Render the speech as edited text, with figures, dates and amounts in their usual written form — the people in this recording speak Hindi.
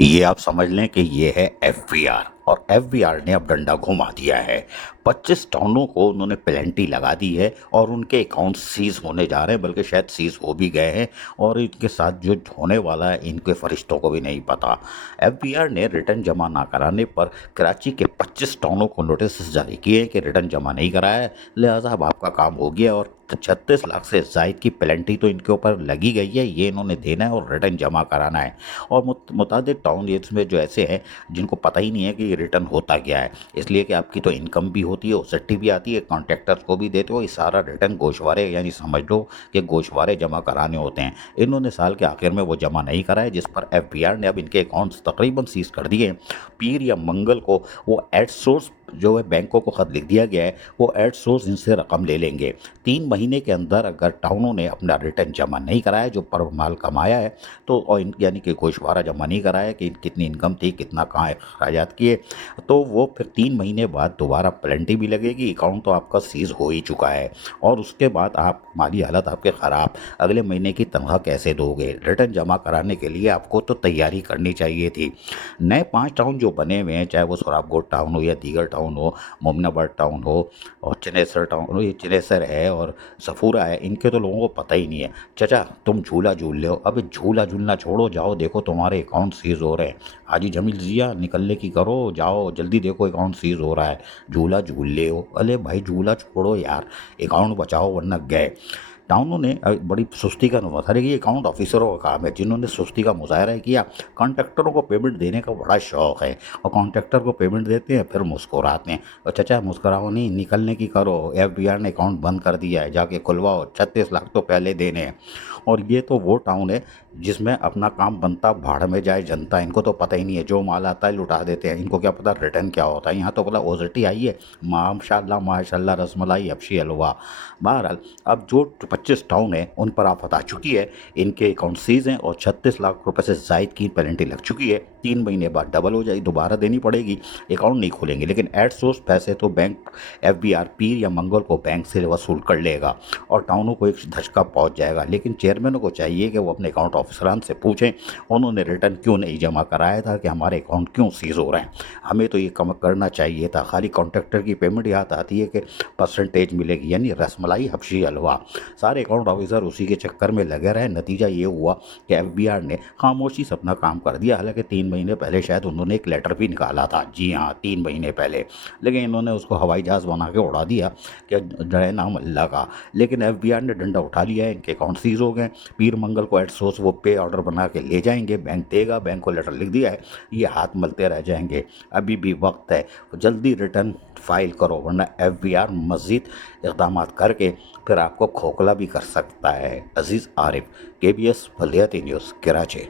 ये आप समझ लें कि ये है एफबीआर और एफबीआर ने अब डंडा घुमा दिया है। 25 टाउनों को उन्होंने पेनल्टी लगा दी है और उनके अकाउंट सीज होने जा रहे हैं, बल्कि शायद सीज हो भी गए हैं और इनके साथ जो होने वाला है इनके फरिश्तों को भी नहीं पता। एफबीआर ने रिटर्न जमा ना कराने पर कराची के 25 टाउनों को नोटिस जारी किए कि रिटर्न जमा नहीं कराया है, लिहाजा अब आपका काम हो गया और 36 लाख से जायद की पेनल्टी तो इनके ऊपर लगी गई है। ये इन्होंने देना है और रिटर्न जमा कराना है। और मुतादिद टाउन इसमें जो ऐसे हैं जिनको पता ही नहीं है कि ये रिटर्न होता क्या है, इसलिए कि आपकी तो इनकम भी होती है, ओसेट्टी भी आती है, कॉन्ट्रैक्टर्स को भी देते हो, ये सारा रिटर्न गोशवारे यानी समझ लो कि गोशवारे जमा कराने होते हैं। इन्होंने साल के आखिर में वो जमा नहीं कराए, जिस पर एफबीआर ने अब इनके अकाउंट्स तकरीबन सीज कर दिए हैं। पीर या मंगल को वो एट सोर्स जो है बैंकों को ख़त लिख दिया गया है, वो एट सोर्स इनसे रकम ले लेंगे। 3 महीने के अंदर अगर टाउनों ने अपना रिटर्न जमा नहीं कराया जो पर माल कमाया है, तो और यानी कि गोशवारा जमा नहीं कराया कि कितनी इनकम थी, कितना कहाँ अखराजात किए, तो वो फिर 3 महीने बाद दोबारा पेनल्टी भी लगेगी। अकाउंट तो आपका सीज हो ही चुका है और उसके बाद आप माली हालत आपके ख़राब, अगले महीने की तनख्वाह कैसे दोगे? रिटर्न जमा कराने के लिए आपको तो तैयारी करनी चाहिए थी। नए 5 टाउन जो बने हुए हैं, चाहे वो सोराबकोट टाउन हो या दीगर टाउन हो, मोमिनाबाद टाउन हो और चनेसर टाउन हो, ये चनेसर है और सफूरा है, इनके तो लोगों को पता ही नहीं है। चचा तुम झूला झूल रहे हो, अब झूला झूलना छोड़ो, जाओ देखो तुम्हारे अकाउंट सीज हो रहे हैं। हाजी जमील जिया निकलने की करो, जाओ जल्दी देखो अकाउंट सीज हो रहा है, झूला झूल रहे हो। अरे भाई झूला छोड़ो यार, अकाउंट बचाओ वरना गए। टाउनों ने बड़ी सुस्ती का मुजाहरा किया, अकाउंट ऑफिसरों का काम है जिन्होंने सुस्ती का मुजाहरा किया। कॉन्ट्रैक्टरों को पेमेंट देने का बड़ा शौक है और कॉन्ट्रैक्टर को पेमेंट देते हैं फिर मुस्कुराते हैं। और चचा मुस्कुराओ नहीं, निकलने की करो, एफबीआर ने अकाउंट बंद कर दिया है, जाके खुलवाओ, 36 लाख तो पहले देने हैं। और ये तो वो टाउन है जिसमें अपना काम बनता भाड़ में जाए जनता, इनको तो पता ही नहीं है, जो माल आता है लुटा देते हैं, इनको क्या पता रिटर्न क्या होता है। यहाँ तो बोला ओजटी आई है, माशाल्लाह माशाल्लाह, रसमलाई हबशी हलवा। बहरहाल अब जो 25 टाउन है उन पर आफत आ चुकी है, इनके अकाउंट सीज हैं और 36 लाख रुपए से जायद की पेनल्टी लग चुकी है। 3 महीने बाद डबल हो जाएगी, दोबारा देनी पड़ेगी, अकाउंट नहीं खोलेंगे, लेकिन एट सोर्स पैसे तो बैंक एफबीआर पीर या मंगल को बैंक से वसूल कर लेगा और टाउनों को एक धचका पहुंच जाएगा। लेकिन चेयरमैनों को चाहिए कि वो अपने अकाउंट ऑफिसरान से पूछें उन्होंने रिटर्न क्यों नहीं जमा कराया था, कि हमारे अकाउंट क्यों सीज हो रहे हैं। हमें तो ये कम करना चाहिए था। खाली कॉन्ट्रैक्टर की पेमेंट याद आती है कि परसेंटेज मिलेगी, यानी रसमलाई हबशी हलवा। सारे अकाउंट ऑफिसर उसी के चक्कर में लगे रहे। नतीजा ये हुआ कि एफबीआर ने खामोशी से अपना काम कर दिया। हालांकि 3 महीने पहले शायद उन्होंने एक लेटर भी निकाला था, जी हाँ 3 महीने पहले, लेकिन इन्होंने उसको हवाई जहाज़ बना के उड़ा दिया कि जय नाम अल्लाह का। लेकिन एफबीआर ने डंडा उठा लिया है, इनके अकाउंट सीज हो गए। पीर मंगल को एट सोर्स वो पे ऑर्डर बना के ले जाएंगे, बैंक देगा, बैंक को लेटर लिख दिया है, ये हाथ मलते रह जाएंगे। अभी भी वक्त है, जल्दी रिटर्न फाइल करो वरना एफबीआर मज़ीद इक़दाम करके फिर आपको खोखला भी कर सकता है। अजीज़ आरिफ, केबीएस फलियाती न्यूज़, कराची।